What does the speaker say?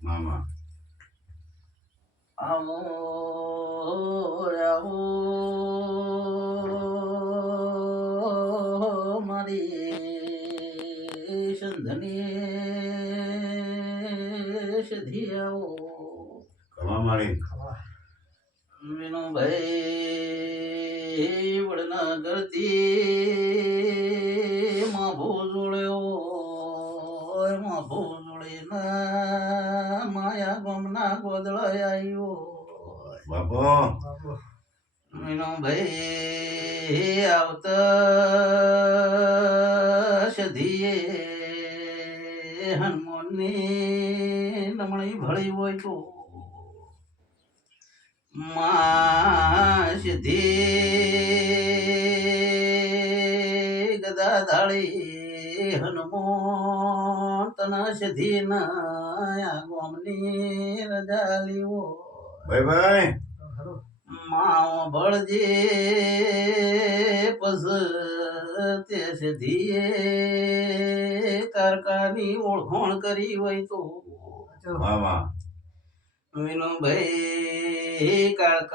મામા આવો મારી સંધનેશ ધિયાઓ ખવા મારી ખવા વિનુભાઈ વડના કરતી માં ભૂજોળી ના માયા ગમના ગોદળા આવ્યો બાપો વિનુભાઈ આવતા સધીએ હનુમાનની નમણી ભળી હોય તો માં સિદ્ધિ ગદા ધાળી હનુમાન તના સિદ્ધિ ના ગોમની રજા લીવો ભાઈ ભાઈ. માઓ બળજે પસ તે સિદ્ધિએ કારકાની ઓળખોણ કરી હોય તો. વિનુભાઈ કાળકા